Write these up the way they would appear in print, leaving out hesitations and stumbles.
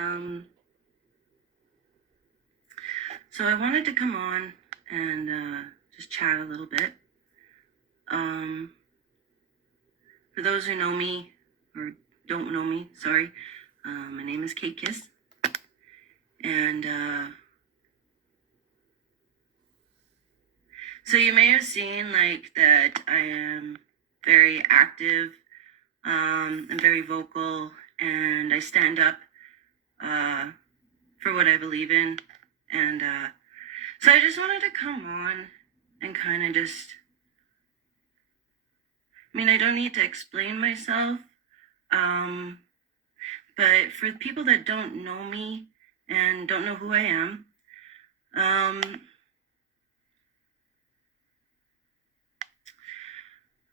So I wanted to come on and just chat a little bit. For those who know me or don't know me, sorry, my name is Kate Kiss, and so you may have seen like that I am very active, I'm very vocal, and I stand up for what I believe in, and so I just wanted to come on and kind of just, I don't need to explain myself, but for people that don't know me and don't know who I am,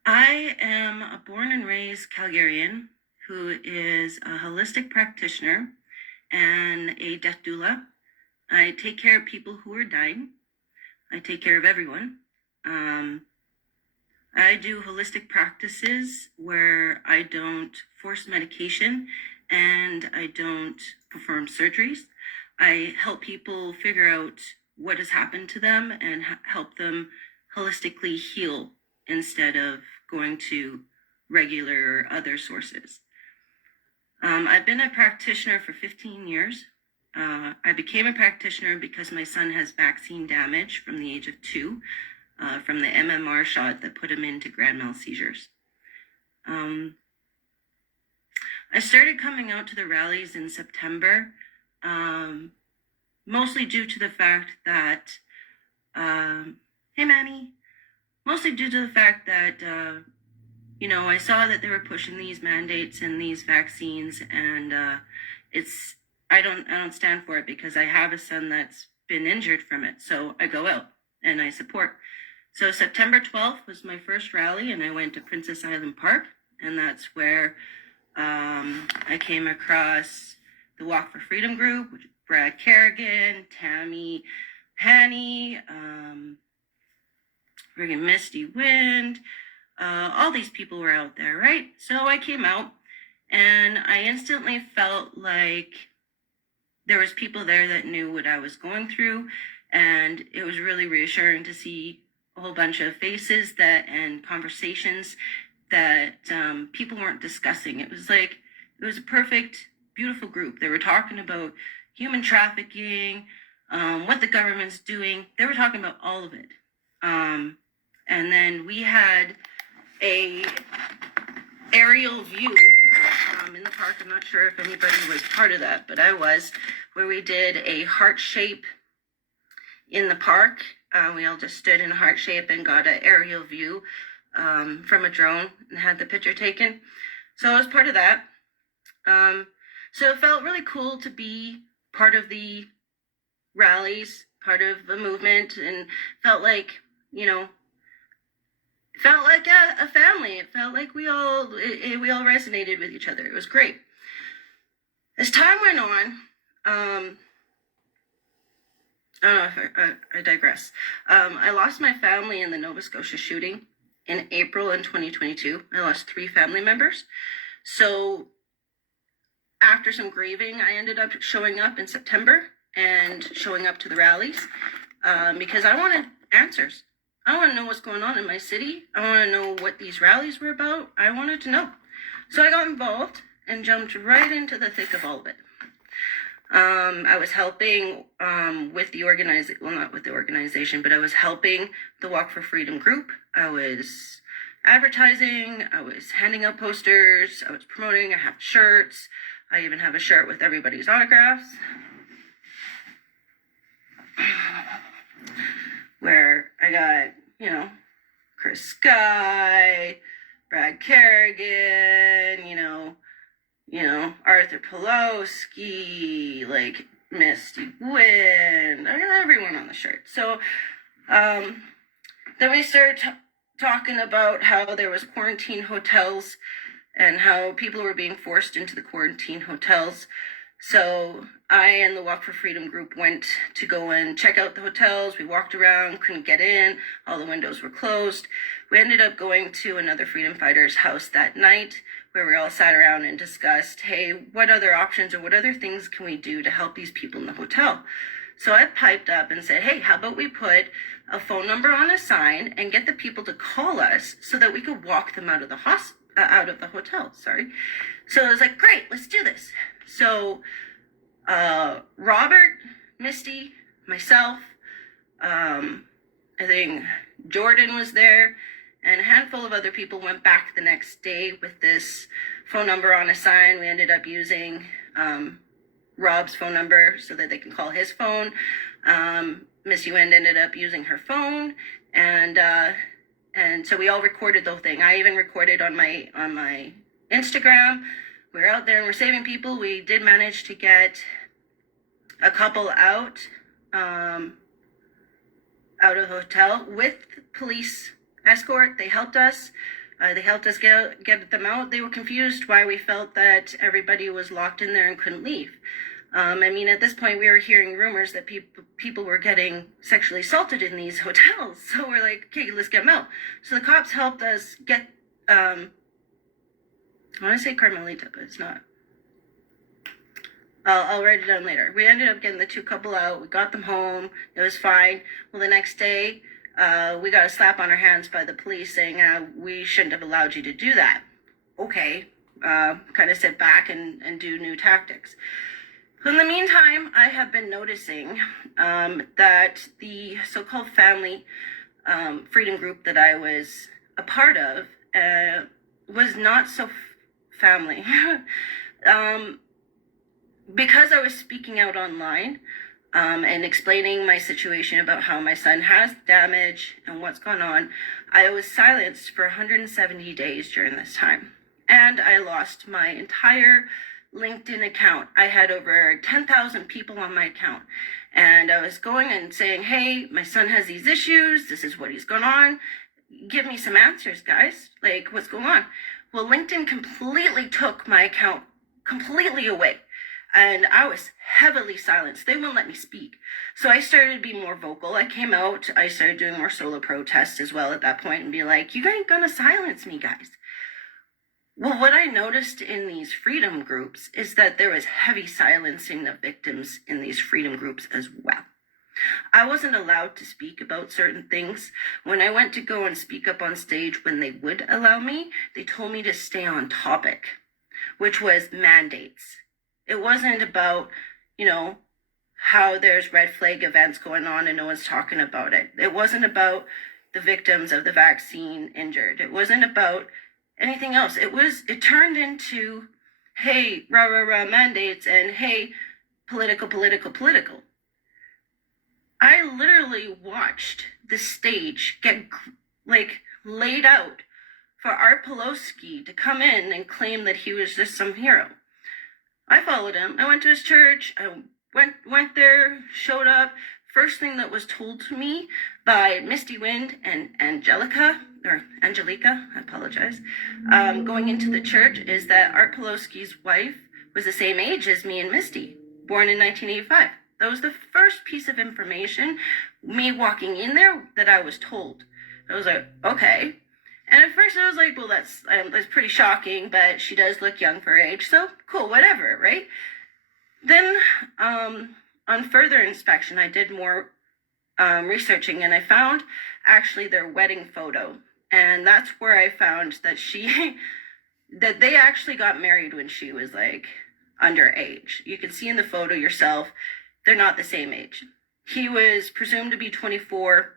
I am a born and raised Calgarian who is a holistic practitioner and a death doula. I take care of people who are dying. I take care of everyone. I do holistic practices where I don't force medication and I don't perform surgeries. I help people figure out what has happened to them and help them holistically heal instead of going to regular or other sources. I've been a practitioner for 15 years. I became a practitioner because my son has vaccine damage from the age of 2, from the MMR shot that put him into grand mal seizures. I started coming out to the rallies in September, mostly due to the fact that, hey Manny, mostly due to the fact that, I saw that they were pushing these mandates and these vaccines, and I don't stand for it because I have a son that's been injured from it. So I go out and I support. So September 12th was my first rally, and I went to Princess Island Park, and that's where I came across the Walk for Freedom group, which is Brad Kerrigan, Tammy, Hanny, friggin' Misty Wind, all these people were out there, right? So I came out, and I instantly felt like there was people there that knew what I was going through, and it was really reassuring to see a whole bunch of faces and conversations that people weren't discussing. It was a perfect, beautiful group. They were talking about human trafficking, what the government's doing. They were talking about all of it. And then we had a aerial view in the park. I'm not sure if anybody was part of that, but I was, where we did a heart shape in the park. We all just stood in a heart shape and got an aerial view from a drone and had the picture taken. So I was part of that. So it felt really cool to be part of the rallies, part of the movement, and felt like, a family. It felt like we all resonated with each other. It was great. As time went on, I digress. I lost my family in the Nova Scotia shooting in April in 2022. I lost 3 family members. So after some grieving, I ended up showing up in September and showing up to the rallies because I wanted answers. I want to know what's going on in my city. I want to know what these rallies were about. I wanted to know. So I got involved and jumped right into the thick of all of it. I was helping with the organization, well, not with the organization, but I was helping the Walk for Freedom group. I was advertising, I was handing out posters, I was promoting, I have shirts. I even have a shirt with everybody's autographs, where I got, Chris Sky, Brad Kerrigan, Arthur Pulowski, like Misty Wind, I got everyone on the shirt. So then we started talking about how there was quarantine hotels and how people were being forced into the quarantine hotels. So I and the Walk for Freedom group went to go and check out the hotels. We walked around, couldn't get in. All the windows were closed. We ended up going to another freedom fighter's house that night, where we all sat around and discussed, hey, what other options or what other things can we do to help these people in the hotel? So I piped up and said, hey, how about we put a phone number on a sign and get the people to call us so that we could walk them out of the hotel. So I was like, great, let's do this. So Robert, Misty, myself, I think Jordan was there, and a handful of other people went back the next day with this phone number on a sign. We ended up using Rob's phone number so that they can call his phone. Miss Ewan ended up using her phone, and so we all recorded the whole thing. I even recorded on my Instagram. We're out there and we're saving people. We did manage to get a couple out of the hotel with police escort. They helped us. Get them out. They were confused why we felt that everybody was locked in there and couldn't leave. At this point, we were hearing rumors that people were getting sexually assaulted in these hotels. So we're like, okay, let's get them out. So the cops helped us get, I want to say Carmelita, but it's not. I'll write it down later. We ended up getting the two couple out. We got them home. It was fine. Well, the next day, we got a slap on our hands by the police saying, we shouldn't have allowed you to do that. Okay, kind of sit back and do new tactics. So in the meantime, I have been noticing that the so-called family freedom group that I was a part of was not so family. Because I was speaking out online and explaining my situation about how my son has damage and what's gone on, I was silenced for 170 days during this time. And I lost my entire LinkedIn account. I had over 10,000 people on my account. And I was going and saying, hey, my son has these issues. This is what he's gone on. Give me some answers, guys. Like, what's going on? Well, LinkedIn completely took my account completely away. And I was heavily silenced. They wouldn't let me speak. So I started to be more vocal. I came out. I started doing more solo protests as well at that point and be like, you ain't gonna silence me, guys. Well, what I noticed in these freedom groups is that there was heavy silencing of victims in these freedom groups as well. I wasn't allowed to speak about certain things. When I went to go and speak up on stage when they would allow me, they told me to stay on topic, which was mandates. It wasn't about, how there's red flag events going on and no one's talking about it. It wasn't about the victims of the vaccine injured. It wasn't about anything else. It turned into, hey, rah, rah, rah, mandates, and hey, political. I literally watched the stage get, laid out for Art Pawlowski to come in and claim that he was just some hero. I followed him. I went to his church. I went there, showed up. First thing that was told to me by Misty Wind and Angelica, I apologize, going into the church is that Art Pawlowski's wife was the same age as me and Misty, born in 1985. That was the first piece of information, me walking in there, that I was told. I was like, okay. And at first I was like, well, that's pretty shocking, but she does look young for her age, so cool, whatever, right? Then on further inspection, I did more researching, and I found actually their wedding photo. And that's where I found that that they actually got married when she was underage. You can see in the photo yourself, they're not the same age. He was presumed to be 24.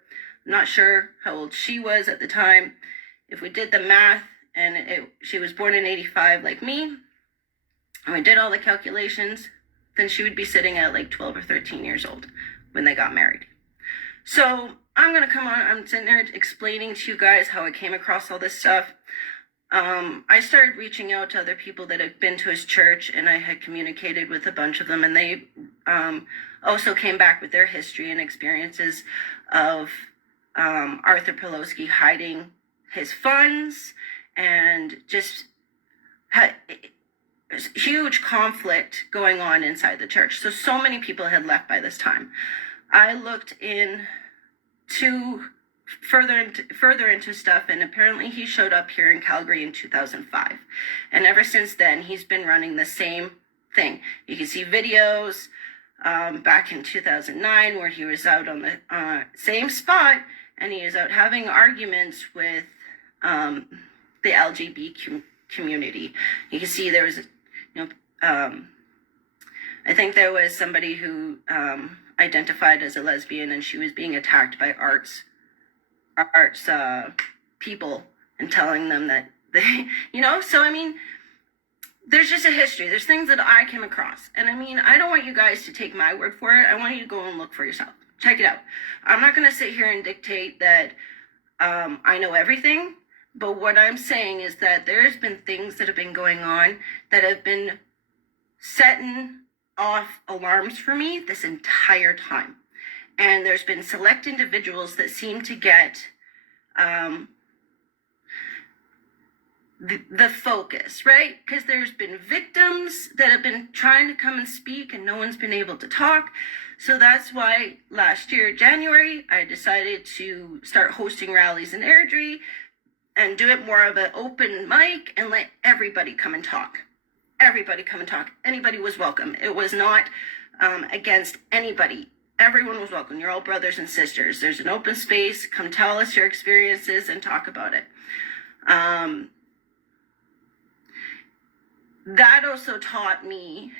I'm not sure how old she was at the time. If we did the math, and she was born in 85 like me, and we did all the calculations, then she would be sitting at 12 or 13 years old when they got married. So I'm sitting there explaining to you guys how I came across all this stuff. I started reaching out to other people that had been to his church, and I had communicated with a bunch of them, and they also came back with their history and experiences of Arthur Pawlowski hiding his funds, and just had huge conflict going on inside the church. So many people had left by this time. I looked into further into stuff, and apparently he showed up here in Calgary in 2005, and ever since then he's been running the same thing. You can see videos back in 2009 where he was out on the same spot, and he was out having arguments with the LGBT community. You can see there was, I think there was somebody who identified as a lesbian, and she was being attacked by arts people and telling them that they, so I mean, there's just a history. There's things that I came across. And I mean, I don't want you guys to take my word for it. I want you to go and look for yourself. Check it out. I'm not going to sit here and dictate that I know everything. But what I'm saying is that there's been things that have been going on that have been setting off alarms for me this entire time. And there's been select individuals that seem to get the focus, right? Because there's been victims that have been trying to come and speak and no one's been able to talk. So that's why last year, January, I decided to start hosting rallies in Airdrie and do it more of an open mic and let everybody come and talk. Everybody come and talk. Anybody was welcome. It was not against anybody. Everyone was welcome. You're all brothers and sisters. There's an open space. Come tell us your experiences and talk about it. That also taught me,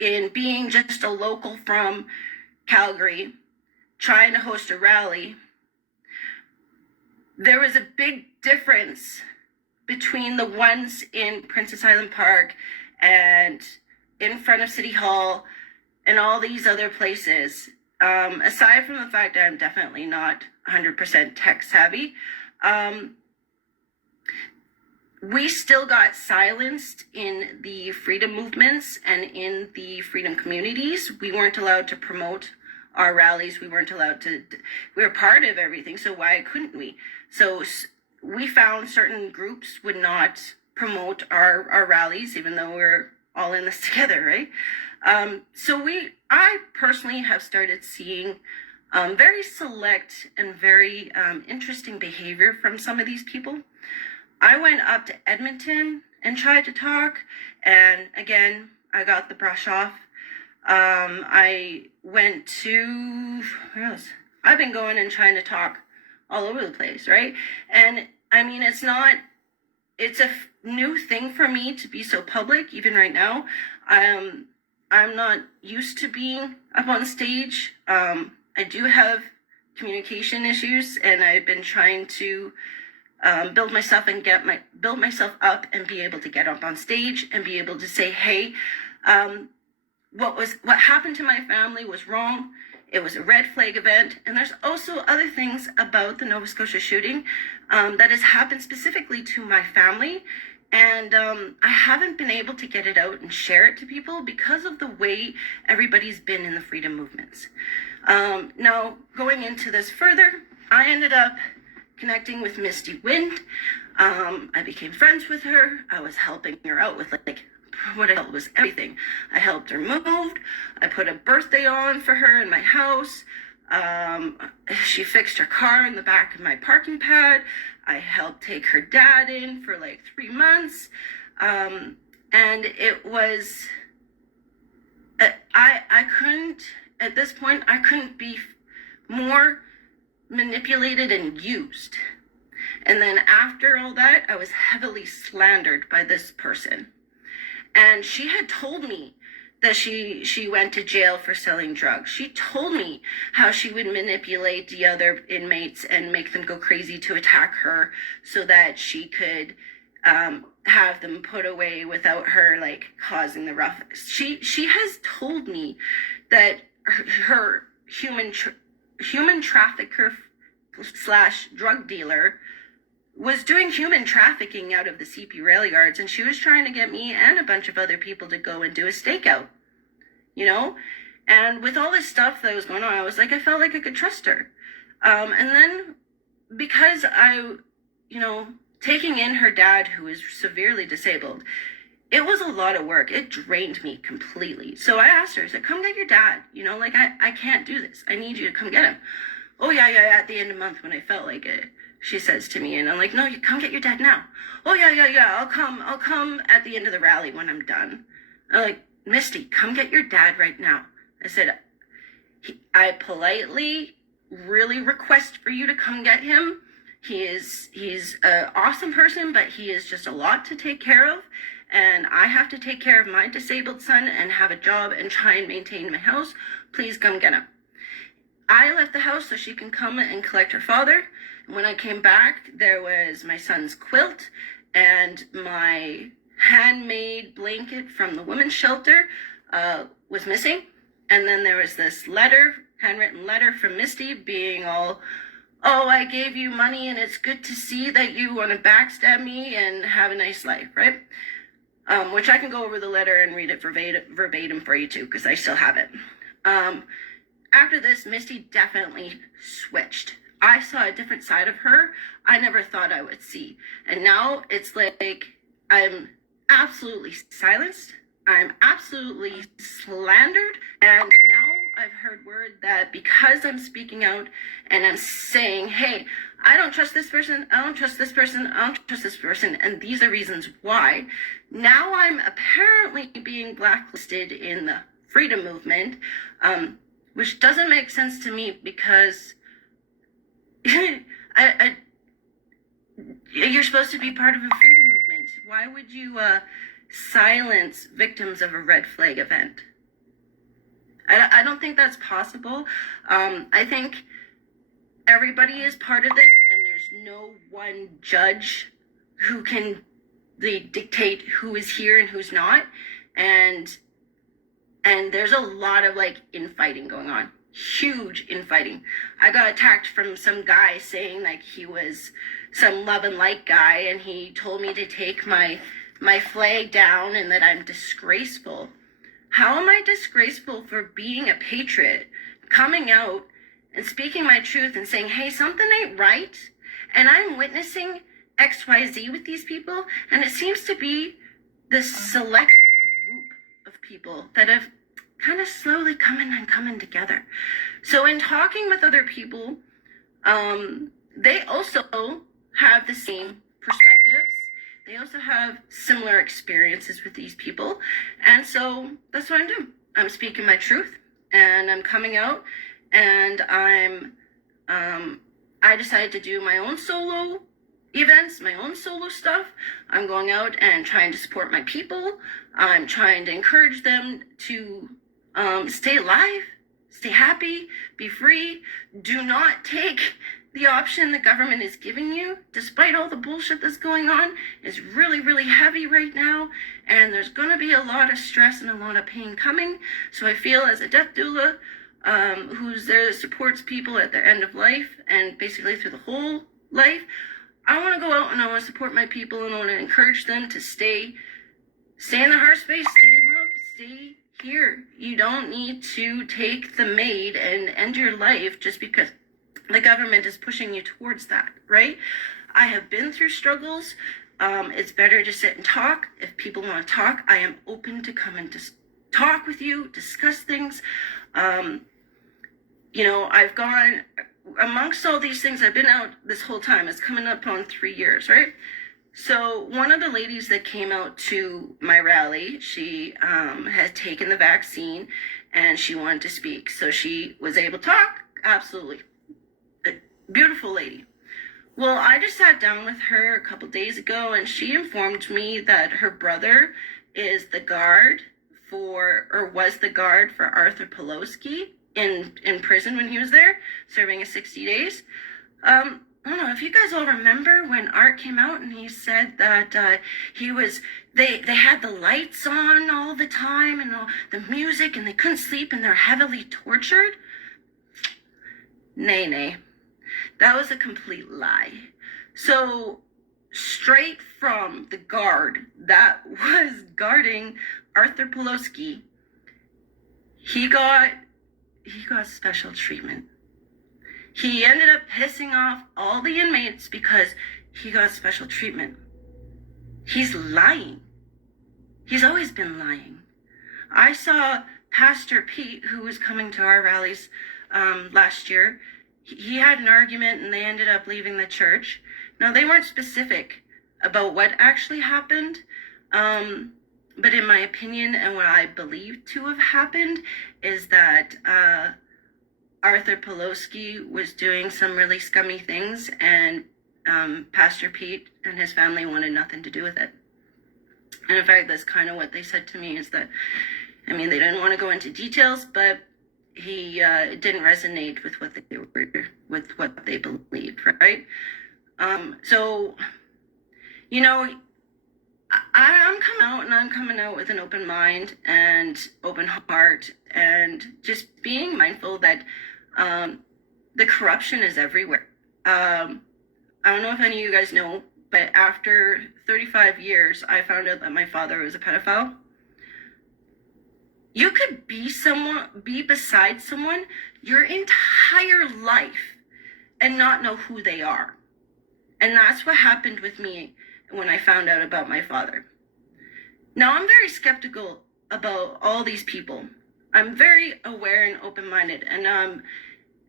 in being just a local from Calgary, trying to host a rally, there was a big difference between the ones in Princess Island Park and in front of City Hall and all these other places. Aside from the fact that I'm definitely not 100% tech savvy, we still got silenced in the freedom movements and in the freedom communities. We weren't allowed to promote our rallies. We weren't allowed to, we were part of everything, so why couldn't we? So we found certain groups would not promote our rallies, even though we're all in this together, right? I personally have started seeing very select and very interesting behavior from some of these people. I went up to Edmonton and tried to talk, and again, I got the brush off. I went to, where else? I've been going and trying to talk all over the place, right? And I mean, it's a new thing for me to be so public, even right now. I'm not used to being up on stage. I do have communication issues, and I've been trying to build myself up and be able to get up on stage and be able to say, hey, what happened to my family was wrong. It was a red flag event. And there's also other things about the Nova Scotia shooting that has happened specifically to my family. And I haven't been able to get it out and share it to people because of the way everybody's been in the freedom movements. Now, going into this further, I ended up connecting with Misty Wind. I became friends with her. I was helping her out with what I felt was everything. I helped her move. I put a birthday on for her in my house. She fixed her car in the back of my parking pad. I helped take her dad in for 3 months. And it was, I couldn't, at this point, I couldn't be more manipulated and used. And then after all that, I was heavily slandered by this person. And she had told me that she went to jail for selling drugs. She told me how she would manipulate the other inmates and make them go crazy to attack her so that she could have them put away without her causing the ruckus. She has told me that her human trafficker / drug dealer was doing human trafficking out of the CP rail yards, and she was trying to get me and a bunch of other people to go and do a stakeout, and with all this stuff that was going on, I was I felt like I could trust her. And then because I, taking in her dad, who is severely disabled, it was a lot of work. It drained me completely. So I asked her, I said, come get your dad. I can't do this. I need you to come get him. Oh, yeah, at the end of the month when I felt like it, she says to me. And I'm like, no, you come get your dad now. Oh, yeah, I'll come at the end of the rally when I'm done. I'm like, Misty, come get your dad right now. I said, I politely really request for you to come get him. He's an awesome person, but he is just a lot to take care of. And I have to take care of my disabled son and have a job and try and maintain my house. Please come get him. I left the house so she can come and collect her father. When I came back, there was my son's quilt and my handmade blanket from the women's shelter was missing. And then there was this letter, handwritten letter from Misty being all, oh, I gave you money and it's good to see that you want to backstab me and have a nice life, right? Which I can go over the letter and read it verbatim for you too, because I still have it. After this, Misty definitely switched. I saw a different side of her I never thought I would see. And now it's like I'm absolutely silenced. I'm absolutely slandered. And now I've heard word that because I'm speaking out and I'm saying, hey, I don't trust this person, I don't trust this person, I don't trust this person, and these are reasons why, now I'm apparently being blacklisted in the freedom movement, which doesn't make sense to me because you're supposed to be part of a freedom movement. Why would you silence victims of a red flag event? I don't think that's possible. I think everybody is part of this, and there's no one judge who can dictate who is here and who's not. And there's a lot of like infighting going on. Huge infighting. I got attacked from some guy saying like he was some love and light guy, and he told me to take my flag down and that I'm disgraceful. How am I disgraceful for being a patriot, coming out and speaking my truth and saying, hey, something ain't right, and I'm witnessing XYZ with these people, and it seems to be this select group of people that have kind of slowly coming together. So in talking with other people, they also have the same perspectives. They also have similar experiences with these people. And so that's what I'm doing. I'm speaking my truth, and I'm coming out, and I decided to do my own solo events, my own solo stuff. I'm going out and trying to support my people. I'm trying to encourage them to stay alive, stay happy, be free. Do not take the option the government is giving you, despite all the bullshit that's going on, is really, really heavy right now, and there's going to be a lot of stress and a lot of pain coming. So I feel as a death doula, who's there that supports people at their end of life and basically through the whole life, I want to go out and I want to support my people, and I want to encourage them to stay in the heart space, stay in love, stay here. You don't need to take the maid and end your life just because the government is pushing you towards that, right? I have been through struggles. It's better to sit and talk. If people want to talk, I am open to come and talk with you, discuss things. I've gone amongst all these things. I've been out this whole time. It's coming up on 3 years, right? So one of the ladies that came out to my rally, she had taken the vaccine and she wanted to speak. So she was able to talk. Absolutely. A beautiful lady. Well, I just sat down with her a couple days ago, and she informed me that her brother is the guard was the guard for Arthur Pawlowski in prison when he was there, serving his 60 days. I don't know if you guys all remember when Art came out and he said that they had the lights on all the time and all the music, and they couldn't sleep and they're heavily tortured. Nay. That was a complete lie. So straight from the guard that was guarding Arthur Pawlowski, he got special treatment. He ended up pissing off all the inmates because he got special treatment. He's lying. He's always been lying. I saw Pastor Pete, who was coming to our rallies last year. he had an argument and they ended up leaving the church. Now, they weren't specific about what actually happened, but in my opinion and what I believe to have happened is that Arthur Pawlowski was doing some really scummy things, and Pastor Pete and his family wanted nothing to do with it. And in fact, that's kind of what they said to me, is that, I mean, they didn't want to go into details, but he didn't resonate with what they believed, right? So, you know, I'm coming out with an open mind and open heart, and just being mindful that the corruption is everywhere. I don't know if any of you guys know, but after 35 years, I found out that my father was a pedophile. You could be beside someone your entire life and not know who they are. And that's what happened with me when I found out about my father. Now, I'm very skeptical about all these people. I'm very aware and open-minded, and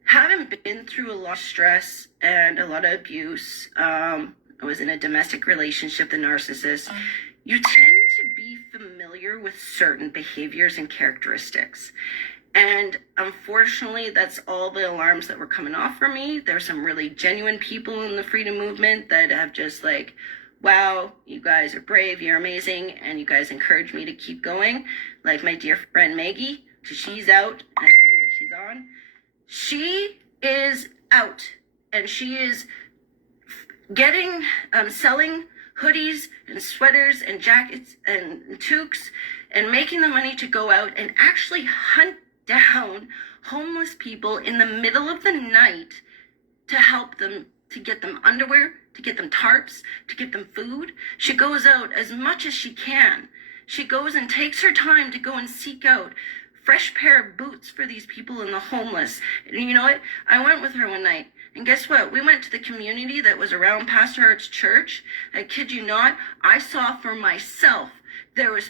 having been through a lot of stress and a lot of abuse. I was in a domestic relationship, the narcissist. You tend to be familiar with certain behaviors and characteristics. And unfortunately, that's all the alarms that were coming off for me. There's some really genuine people in the freedom movement that have just like, wow, you guys are brave, you're amazing, and you guys encourage me to keep going. Like my dear friend Maggie, she's out, and I see that she's on. She is out, and she is selling hoodies and sweaters and jackets and toques and making the money to go out and actually hunt down homeless people in the middle of the night to help them, to get them underwear, to get them tarps, to get them food. She goes out as much as she can. She goes and takes her time to go and seek out fresh pair of boots for these people and the homeless. And you know what? I went with her one night, and guess what? We went to the community that was around Pastor Hart's church. I kid you not, I saw for myself there was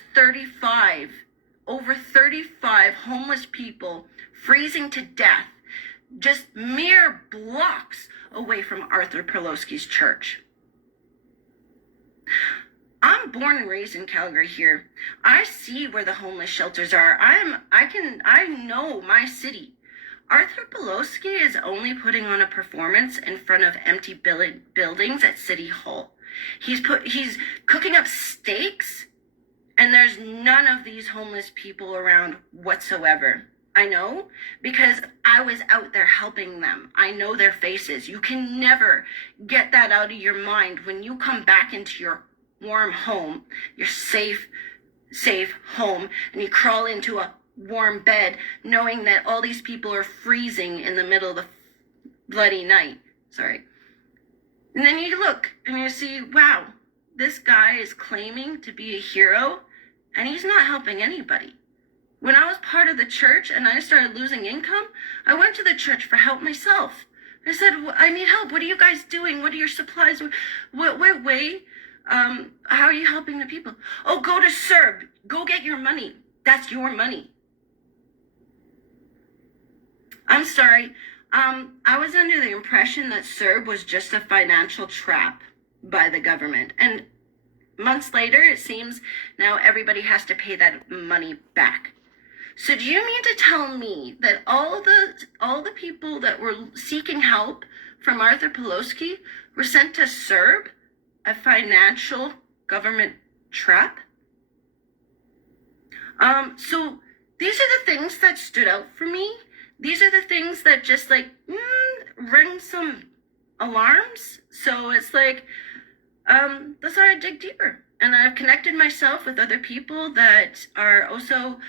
over 35 homeless people freezing to death, just mere blocks away from Arthur Pawlowski's church. I'm born and raised in Calgary here. I see where the homeless shelters are. I know my city. Arthur Pawlowski is only putting on a performance in front of empty buildings at City Hall. He's cooking up steaks, and there's none of these homeless people around whatsoever. I know, because I was out there helping them. I know their faces. You can never get that out of your mind when you come back into your warm home, your safe home, and you crawl into a warm bed knowing that all these people are freezing in the middle of the bloody night. Sorry. And then you look and you see, wow, this guy is claiming to be a hero, and he's not helping anybody. When I was part of the church and I started losing income, I went to the church for help myself. I said, I need help. What are you guys doing? What are your supplies? What way? How are you helping the people? Oh, go to CERB. Go get your money. That's your money. I'm sorry. I was under the impression that CERB was just a financial trap by the government. And months later, it seems now everybody has to pay that money back. So do you mean to tell me that all the people that were seeking help from Arthur Pawlowski were sent to CERB, a financial government trap? So these are the things that stood out for me. These are the things that just like ring some alarms. So it's like, that's how I dig deeper. And I've connected myself with other people that are also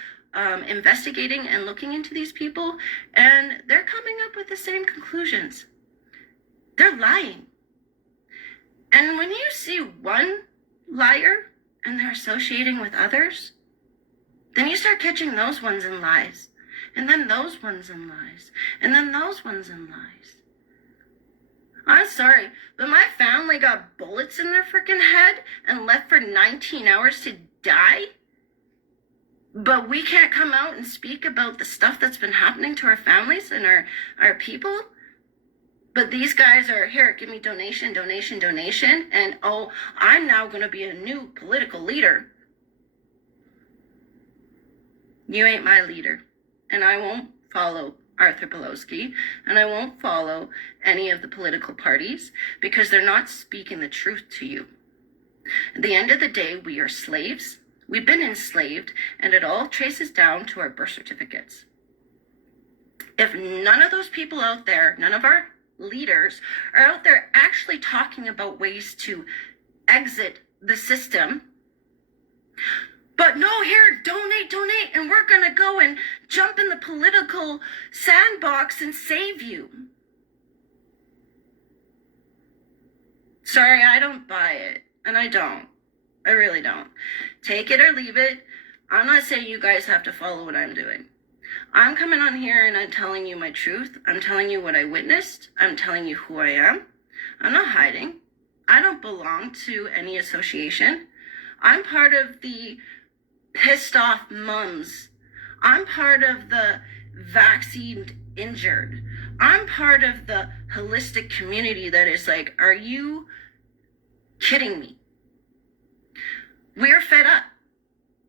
investigating and looking into these people, and they're coming up with the same conclusions. They're lying. And when you see one liar and they're associating with others, then you start catching those ones in lies, and then those ones in lies, and then those ones in lies. I'm sorry, but my family got bullets in their freaking head and left for 19 hours to die? But we can't come out and speak about the stuff that's been happening to our families and our people? But these guys are, here, give me donation, donation, donation, and oh, I'm now going to be a new political leader. You ain't my leader, and I won't follow Arthur Pawlowski, and I won't follow any of the political parties because they're not speaking the truth to you. At the end of the day, we are slaves. We've been enslaved, and it all traces down to our birth certificates. If none of those people out there, none of our leaders are out there actually talking about ways to exit the system, but no, here, donate, and we're going to go and jump in the political sandbox and save you. Sorry, I don't buy it. And I don't. I really don't. Take it or leave it. I'm not saying you guys have to follow what I'm doing. I'm coming on here and I'm telling you my truth. I'm telling you what I witnessed. I'm telling you who I am. I'm not hiding. I don't belong to any association. I'm part of the pissed off mums. I'm part of the vaccine injured. I'm part of the holistic community that is like, are you kidding me? We're fed up.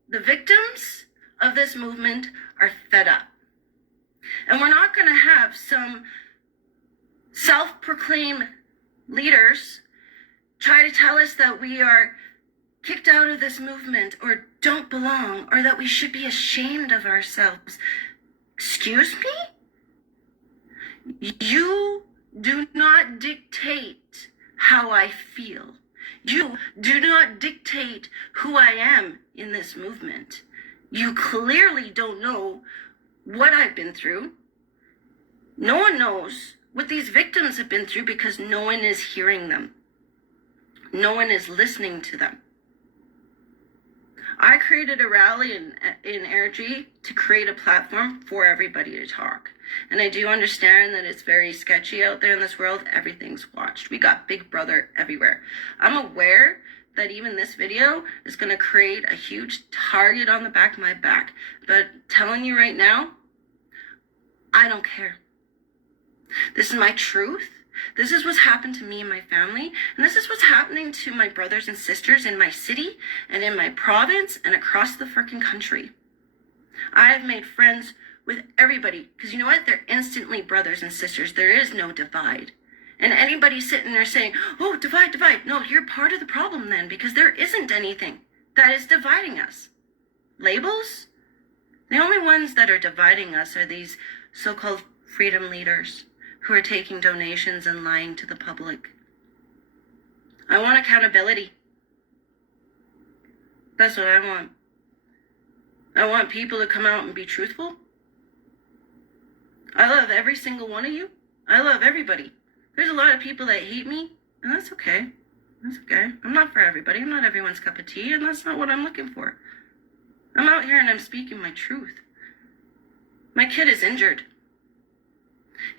The victims of this movement are fed up. And we're not going to have some self-proclaimed leaders try to tell us that we are kicked out of this movement or don't belong or that we should be ashamed of ourselves. Excuse me? You do not dictate how I feel. You do not dictate who I am in this movement. You clearly don't know what I've been through. No one knows what these victims have been through because no one is hearing them. No one is listening to them. I created a rally in energy to create a platform for everybody to talk. And I do understand that it's very sketchy out there in this world. Everything's watched. We got Big Brother everywhere. I'm aware that even this video is going to create a huge target on the back of my back. But telling you right now, I don't care. This is my truth. This is what's happened to me and my family. And this is what's happening to my brothers and sisters in my city and in my province and across the freaking country. I have made friends with everybody because you know what? They're instantly brothers and sisters. There is no divide. And anybody sitting there saying, oh, divide. No, you're part of the problem then because there isn't anything that is dividing us. Labels? The only ones that are dividing us are these so-called freedom leaders who are taking donations and lying to the public. I want accountability. That's what I want. I want people to come out and be truthful. I love every single one of you. I love everybody. There's a lot of people that hate me, and that's okay. That's okay. I'm not for everybody. I'm not everyone's cup of tea, and that's not what I'm looking for. I'm out here and I'm speaking my truth. My kid is injured.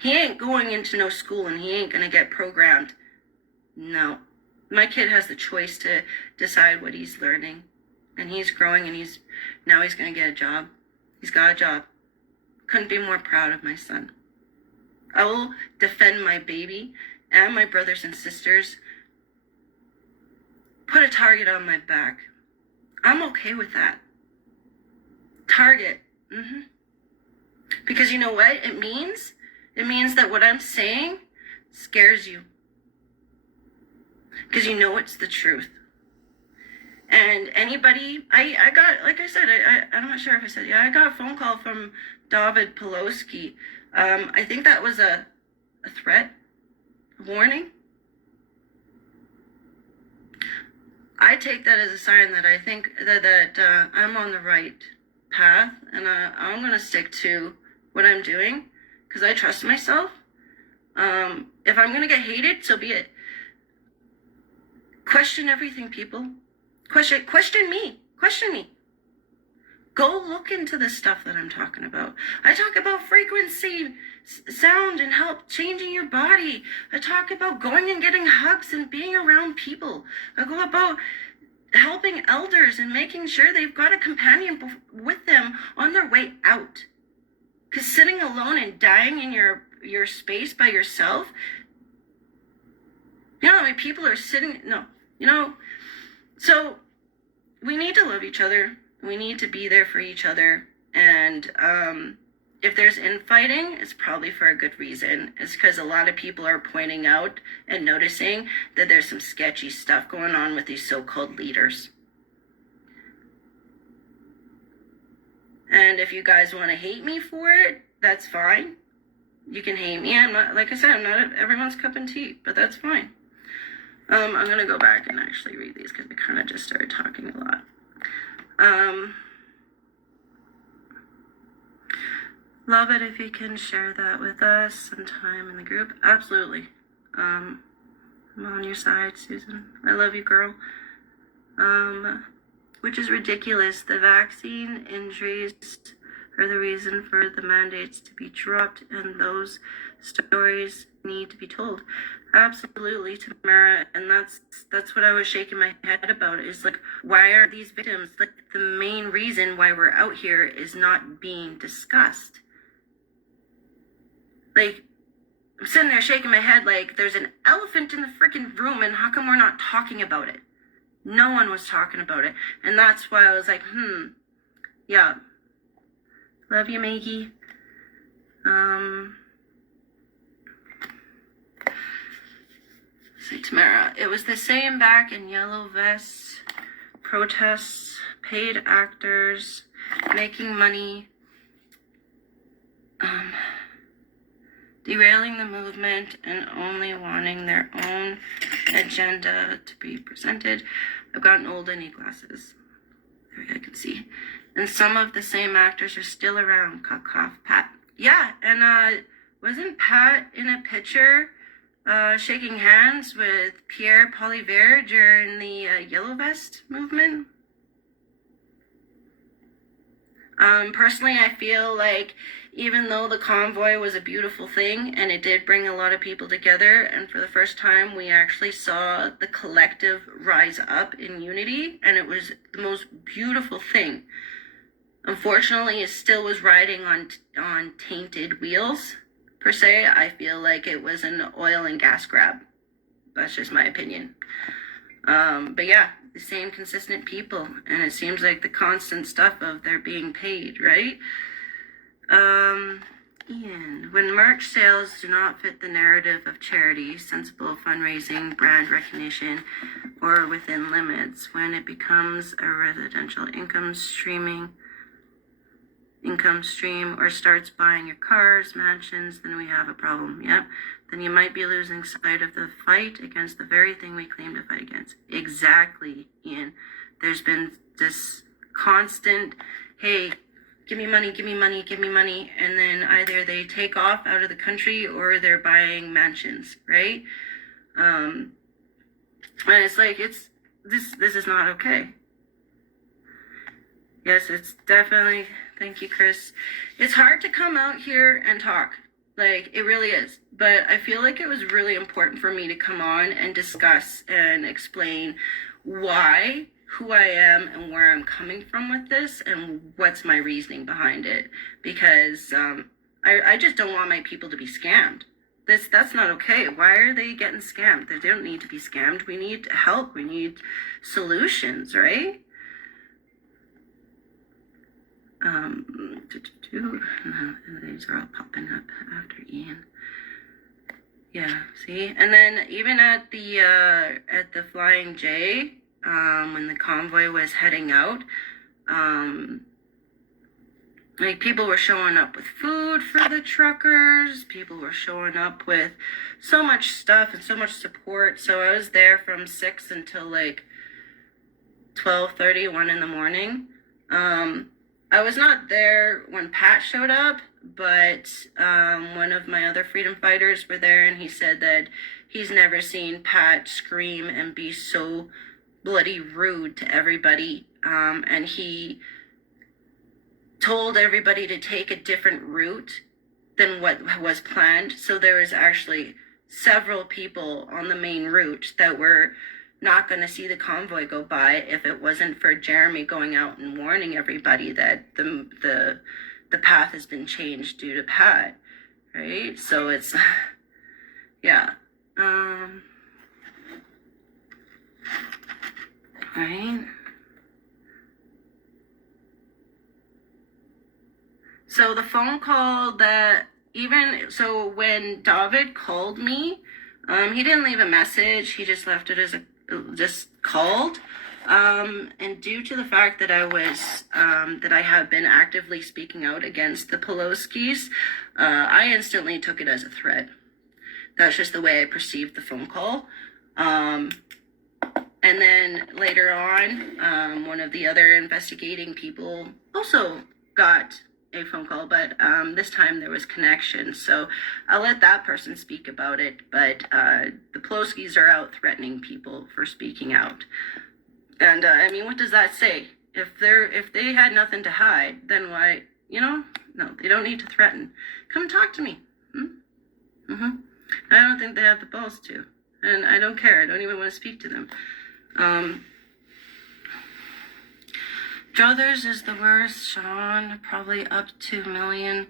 He ain't going into no school and he ain't going to get programmed. No. My kid has the choice to decide what he's learning. And he's growing and now he's going to get a job. He's got a job. Couldn't be more proud of my son. I will defend my baby and my brothers and sisters. Put a target on my back. I'm okay with that. Target. Because you know what it means? It means that what I'm saying scares you. Because you know it's the truth. And anybody, I got, like I said, I'm not sure if I said, I got a phone call from David Pawlowski. I think that was a threat, a warning. I take that as a sign that I think that I'm on the right path, and I'm going to stick to what I'm doing. Because I trust myself. If I'm going to get hated, so be it. Question everything, people. Question me. Question me. Go look into the stuff that I'm talking about. I talk about frequency, sound, and help changing your body. I talk about going and getting hugs and being around people. I go about helping elders and making sure they've got a companion with them on their way out. Because sitting alone and dying in your space by yourself People are sitting, so we need to love each other. We need to be there for each other. And if there's infighting, it's probably for a good reason. It's because a lot of people are pointing out and noticing that there's some sketchy stuff going on with these so-called leaders. And if you guys want to hate me for it, that's fine. You can hate me. I'm not, like I said, I'm not everyone's cup of tea, but that's fine. I'm going to go back and actually read these because I kind of just started talking a lot. Love it if you can share that with us sometime in the group. Absolutely. I'm on your side, Susan. I love you, girl. Which is ridiculous. The vaccine injuries are the reason for the mandates to be dropped, and those stories need to be told. Absolutely, Tamara, and that's what I was shaking my head about, is like, why are these victims, like, the main reason why we're out here is not being discussed? Like, I'm sitting there shaking my head like there's an elephant in the freaking room, and how come we're not talking about it? No one was talking about it, and that's why I was like, yeah. Love you, Maggie. See, Tamara, it was the same back in yellow vests, protests, paid actors, making money, derailing the movement and only wanting their own agenda to be presented. I've gotten old, I need glasses. There I can see. And some of the same actors are still around. Cough, cough, Pat. Yeah, and wasn't Pat in a picture shaking hands with Pierre Poilievre during the Yellow Vest movement? Personally, I feel like even though the convoy was a beautiful thing and it did bring a lot of people together, and for the first time we actually saw the collective rise up in unity, and it was the most beautiful thing. Unfortunately, it still was riding on tainted wheels, per se. I feel like it was an oil and gas grab. That's just my opinion. But yeah, the same consistent people, and it seems like the constant stuff of they're being paid, right? Ian, when merch sales do not fit the narrative of charity, sensible fundraising, brand recognition, or within limits, when it becomes a residential income stream, or starts buying your cars, mansions, then we have a problem. Yep. Then you might be losing sight of the fight against the very thing we claim to fight against. Exactly, Ian. There's been this constant, hey, give me money, give me money, give me money, and then either they take off out of the country or they're buying mansions, right? And it's like, this is not okay. Yes, it's definitely, thank you, Chris. It's hard to come out here and talk. Like, it really is. But I feel like it was really important for me to come on and discuss and explain why, who I am, and where I'm coming from with this, and what's my reasoning behind it. Because I just don't want my people to be scammed. That's not okay. Why are they getting scammed? They don't need to be scammed. We need help. We need solutions, right? These are all popping up after Ian. Yeah, see? And then even at the Flying J, when the convoy was heading out, like, people were showing up with food for the truckers. People were showing up with so much stuff and so much support. So I was there from 6 until like 12:30, 1 in the morning. I was not there when Pat showed up, but one of my other freedom fighters were there, and he said that he's never seen Pat scream and be so bloody rude to everybody. And he told everybody to take a different route than what was planned. So there was actually several people on the main route that were not going to see the convoy go by if it wasn't for Jeremy going out and warning everybody that the path has been changed due to Pat, right? So it's, yeah. right? So the phone call that so when David called me, he didn't leave a message. He just left it as just called. And due to the fact that that I have been actively speaking out against the Pelosi's, I instantly took it as a threat. That's just the way I perceived the phone call. And then later on, one of the other investigating people also got a phone call, but this time there was connection. So I'll let that person speak about it. But the Pelosi's are out threatening people for speaking out. And I mean, what does that say? If they had nothing to hide, then why, no, they don't need to threaten. Come talk to me. I don't think they have the balls to. And I don't care. I don't even want to speak to them. Druthers is the worst, Sean. Probably up to million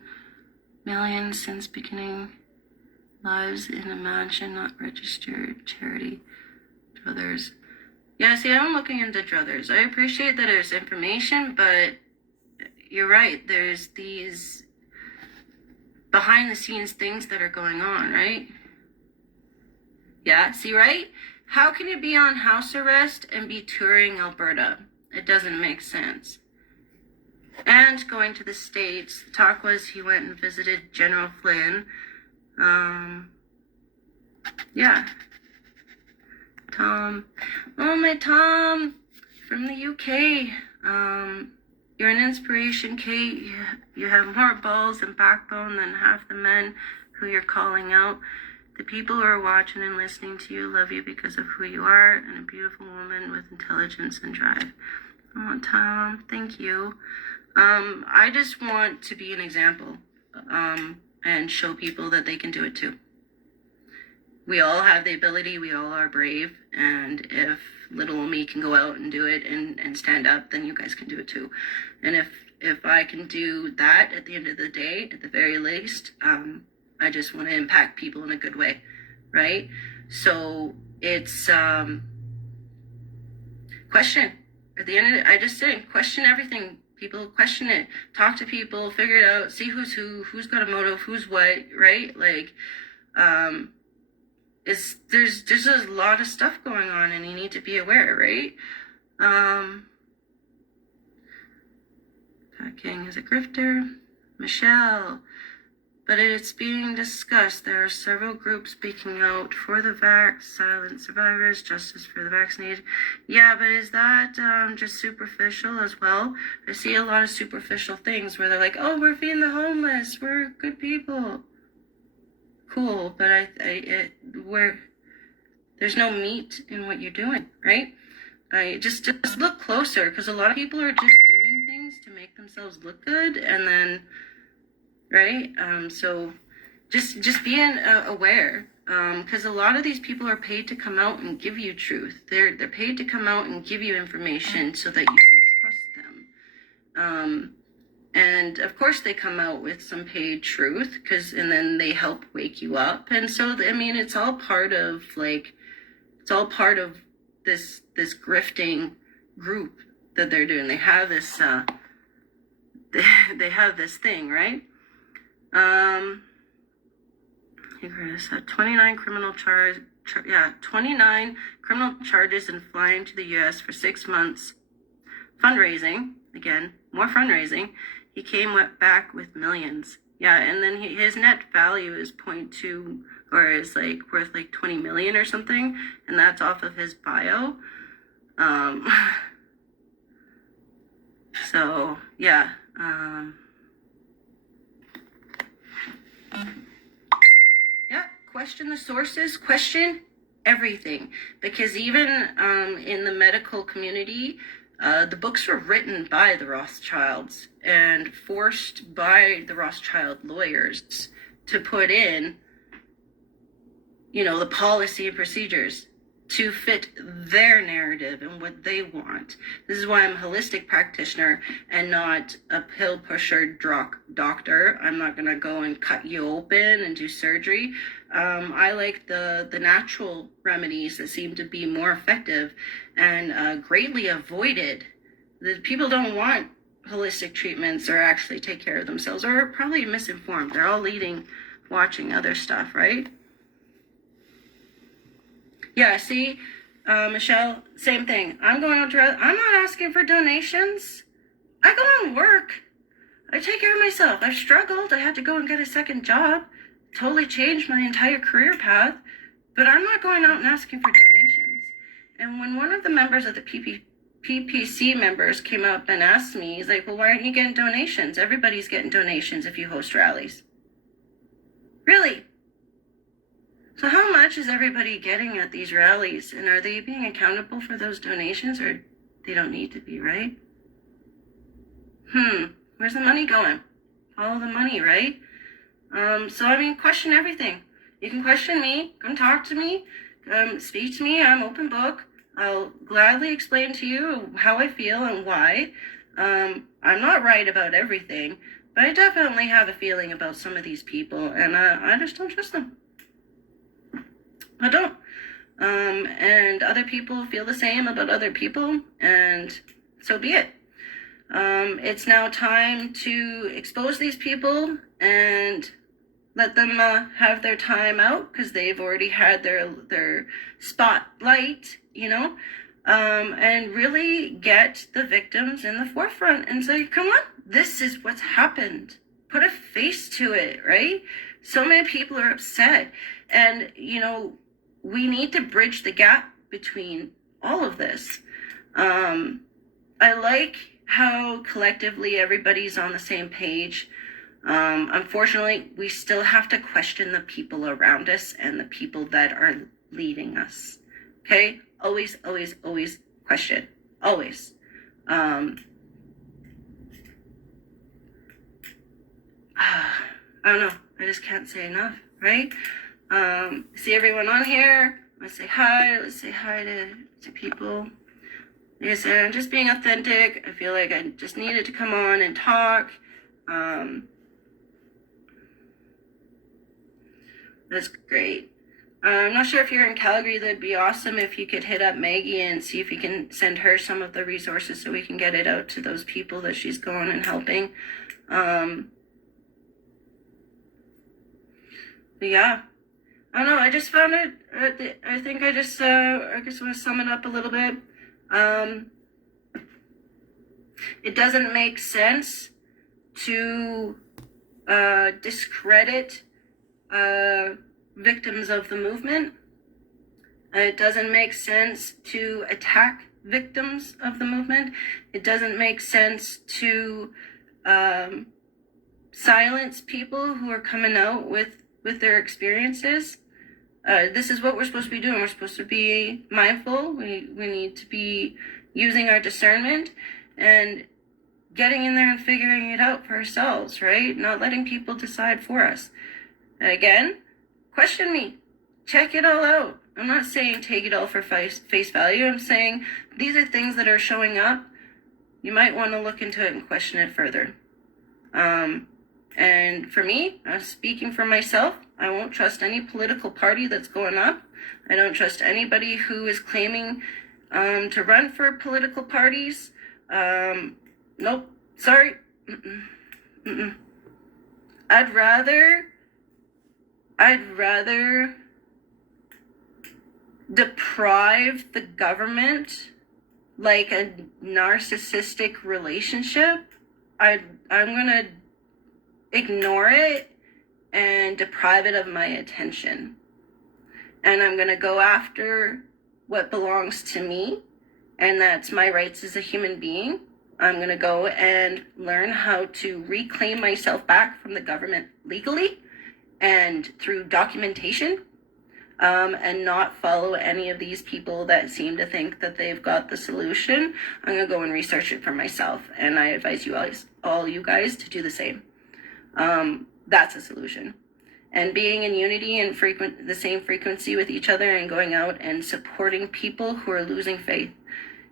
since beginning. Lives in a mansion, not registered charity. Druthers. Yeah, see, I'm looking into Druthers. I appreciate that there's information, but you're right. There's these behind the scenes things that are going on, right? Yeah, see, right? How can you be on house arrest and be touring Alberta? It doesn't make sense. And going to the States, the talk was he went and visited General Flynn. Yeah. Tom. Oh, my Tom from the UK. You're an inspiration, Kate. You have more balls and backbone than half the men who you're calling out. The people who are watching and listening to you love you because of who you are and a beautiful woman with intelligence and drive. Oh, Tom, thank you. I just want to be an example and show people that they can do it too. We all have the ability. We all are brave. And if little me can go out and do it and stand up, then you guys can do it too. And if I can do that at the end of the day, at the very least, I just want to impact people in a good way, right? So it's question. At the end of it, I just say question everything. People question it. Talk to people. Figure it out. See who's got a motive. Who's what, right? Like, there's a lot of stuff going on, and you need to be aware, right? That King is a grifter. Michelle. But it's being discussed. There are several groups speaking out for the vax, silent survivors, justice for the vaccinated. Yeah, but is that just superficial as well? I see a lot of superficial things where they're like, oh, we're feeding the homeless. We're good people. Cool, but there's no meat in what you're doing, right? I just look closer, because a lot of people are just doing things to make themselves look good, and then, right? So just being aware, because a lot of these people are paid to come out and give you truth. They're paid to come out and give you information so that you can trust them. And of course they come out with some paid truth, and then they help wake you up. And so, I mean, it's all part of this grifting group that they're doing. They have this, they have this thing, right? 29 criminal 29 criminal charges and flying to the U.S. for 6 months. Fundraising, again, more fundraising. He came back with millions. Yeah, and then his net value is 0.2, or is like worth like 20 million or something, and that's off of his bio. So yeah. Yeah, question the sources, question everything, because even in the medical community, the books were written by the Rothschilds and forced by the Rothschild lawyers to put in, the policy and procedures to fit their narrative and what they want. This is why I'm a holistic practitioner and not a pill pusher doctor. I'm not going to go and cut you open and do surgery. I like the natural remedies that seem to be more effective and greatly avoided. The people don't want holistic treatments or actually take care of themselves, or are probably misinformed. They're all watching other stuff, right? Yeah, see, Michelle, same thing. I'm not asking for donations. I go and work. I take care of myself. I've struggled. I had to go and get a second job. Totally changed my entire career path. But I'm not going out and asking for donations. And when one of the members of the PPC members came up and asked me, he's like, well, why aren't you getting donations? Everybody's getting donations if you host rallies. Really? So how much is everybody getting at these rallies? And are they being accountable for those donations, or they don't need to be, right? Where's the money going? Follow the money, right? So I mean, question everything. You can question me, come talk to me, speak to me. I'm open book. I'll gladly explain to you how I feel and why. I'm not right about everything, but I definitely have a feeling about some of these people, and I just don't trust them. I don't. And other people feel the same about other people, and so be it. It's now time to expose these people and let them have their time out, because they've already had their spotlight, and really get the victims in the forefront and say, come on, this is what's happened. Put a face to it, right? So many people are upset, and, we need to bridge the gap between all of this. I like how collectively everybody's on the same page. Unfortunately, we still have to question the people around us and the people that are leading us. Okay? Always, always, always question. Always. I don't know. I just can't say enough, right? See everyone on here. Let's say hi. Let's say hi to people. Like I said, I'm just being authentic. I feel like I just needed to come on and talk. That's great. I'm not sure if you're in Calgary. That'd be awesome if you could hit up Maggie and see if you can send her some of the resources so we can get it out to those people that she's going and helping. But yeah. I don't know, I just found it, I think I just want to sum it up a little bit. It doesn't make sense to discredit victims of the movement. It doesn't make sense to attack victims of the movement. It doesn't make sense to silence people who are coming out with their experiences. This is what we're supposed to be doing. We're supposed to be mindful. We need to be using our discernment and getting in there and figuring it out for ourselves, right? Not letting people decide for us. And again, question me. Check it all out. I'm not saying take it all for face value. I'm saying these are things that are showing up. You might want to look into it and question it further. And for me, speaking for myself, I won't trust any political party that's going up. I don't trust anybody who is claiming to run for political parties. Nope, sorry. I'd rather deprive the government like a narcissistic relationship. I'm gonna ignore it and deprive it of my attention. And I'm gonna go after what belongs to me, and that's my rights as a human being. I'm gonna go and learn how to reclaim myself back from the government legally and through documentation, and not follow any of these people that seem to think that they've got the solution. I'm gonna go and research it for myself, and I advise you all you guys to do the same. That's a solution. and being in unity and the same frequency with each other, and going out and supporting people who are losing faith.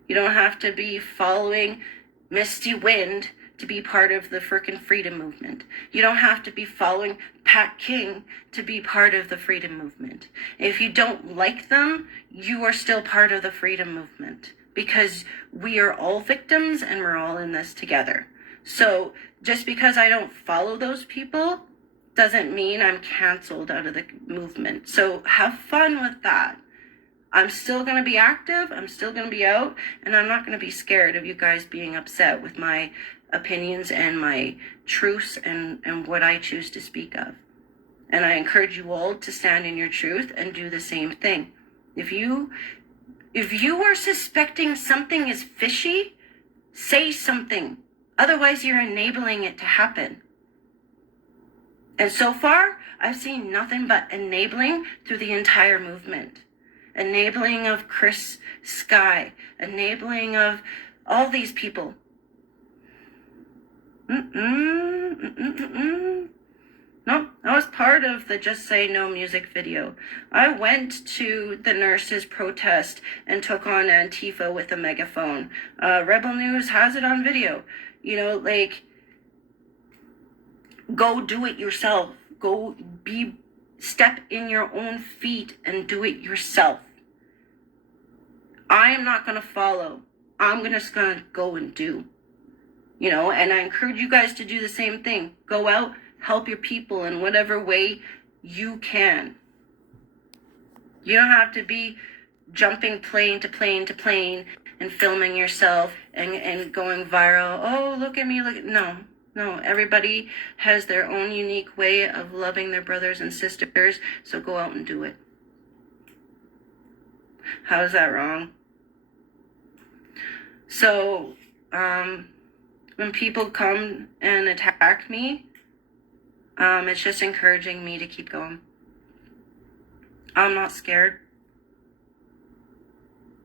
You don't have to be following Misty Wind to be part of the frickin' freedom movement. You don't have to be following Pat King to be part of the freedom movement. If you don't like them, you are still part of the freedom movement, because we are all victims and we're all in this together. So just because I don't follow those people doesn't mean I'm canceled out of the movement. So have fun with that. I'm still going to be active, I'm still going to be out, and I'm not going to be scared of you guys being upset with my opinions and my truths and what I choose to speak of. And I encourage you all to stand in your truth and do the same thing. If you are suspecting something is fishy, say something. Otherwise, you're enabling it to happen. And so far, I've seen nothing but enabling through the entire movement. Enabling of Chris Sky, enabling of all these people. No, I was part of the Just Say No music video. I went to the nurses' protest and took on Antifa with a megaphone. Rebel News has it on video. You know, like, go do it yourself. Step in your own feet and do it yourself. I am not going to follow. I'm just going to go and do. You know, and I encourage you guys to do the same thing. Go out, help your people in whatever way you can. You don't have to be jumping plane to plane to plane and filming yourself and going viral. Oh, look at me. No, everybody has their own unique way of loving their brothers and sisters, so go out and do it. How is that wrong? So, when people come and attack me, it's just encouraging me to keep going. I'm not scared.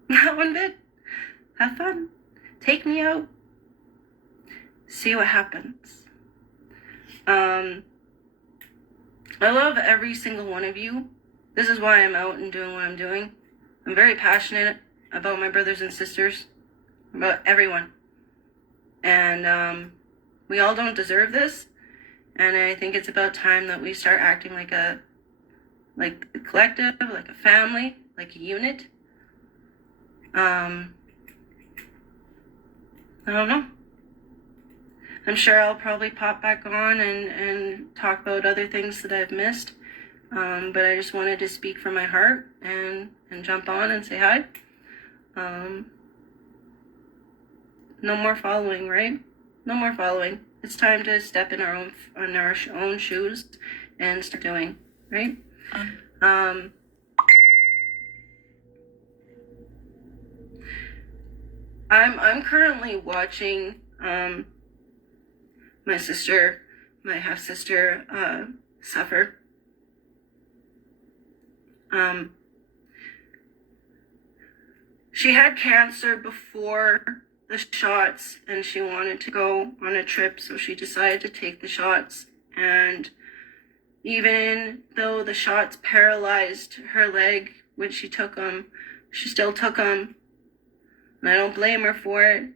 Not one bit. Have fun. Take me out. See what happens. I love every single one of you. This is why I'm out and doing what I'm doing. I'm very passionate about my brothers and sisters, about everyone. And we all don't deserve this. And I think it's about time that we start acting like a collective, like a family, like a unit. I don't know. I'm sure I'll probably pop back on and talk about other things that I've missed. But I just wanted to speak from my heart and jump on and say hi. No more following, right? No more following. It's time to step in our own shoes and start doing, right? I'm currently watching my half sister suffer. She had cancer before the shots, and she wanted to go on a trip, so she decided to take the shots. And even though the shots paralyzed her leg when she took them, she still took them. And I don't blame her for it.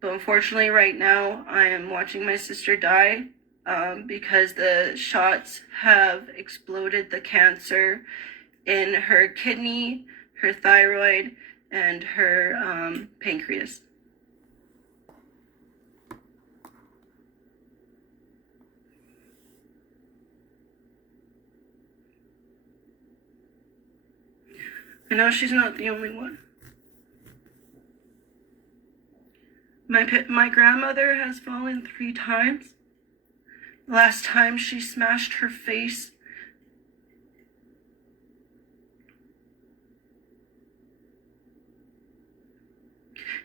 But unfortunately, right now, I am watching my sister die because the shots have exploded the cancer in her kidney, her thyroid, and her pancreas. I know she's not the only one. My grandmother has fallen 3 times. Last time she smashed her face.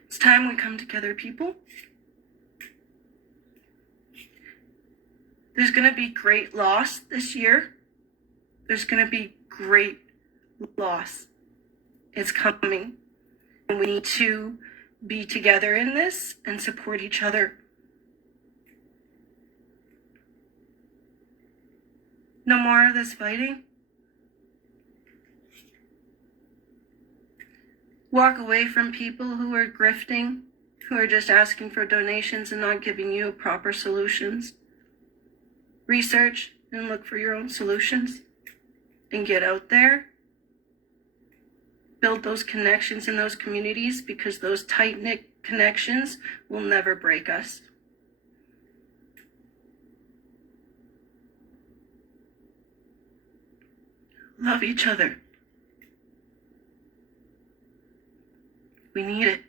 It's time we come together, people. There's going to be great loss this year. There's going to be great loss. It's coming. And we need to be together in this and support each other. No more of this fighting. Walk away from people who are grifting, who are just asking for donations and not giving you proper solutions. Research and look for your own solutions and get out there. Build those connections in those communities, because those tight-knit connections will never break us. Love each other. We need it.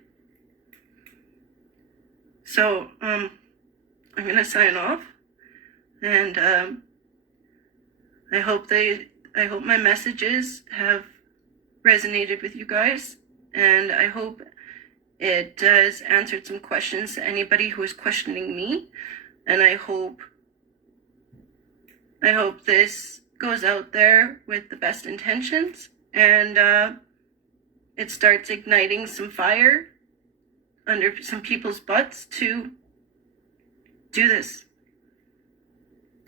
So, I'm going to sign off, and I hope my messages have resonated with you guys, and I hope it has answered some questions to anybody who is questioning me, and I hope this goes out there with the best intentions, and it starts igniting some fire under some people's butts to do this.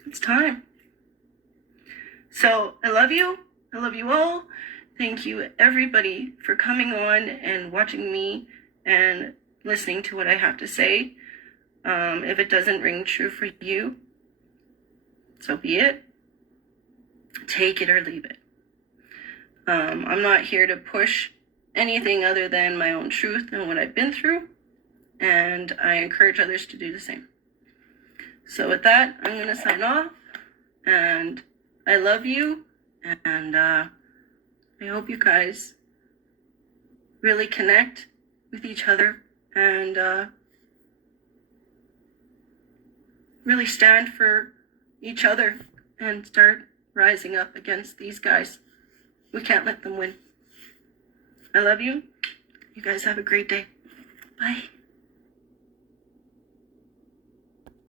It's time. So I love you. I love you all. Thank you, everybody, for coming on and watching me and listening to what I have to say. If it doesn't ring true for you, so be it. Take it or leave it. I'm not here to push anything other than my own truth and what I've been through, and I encourage others to do the same. So with that, I'm going to sign off, and I love you, and I hope you guys really connect with each other and really stand for each other and start rising up against these guys. We can't let them win. I love you. You guys have a great day. Bye.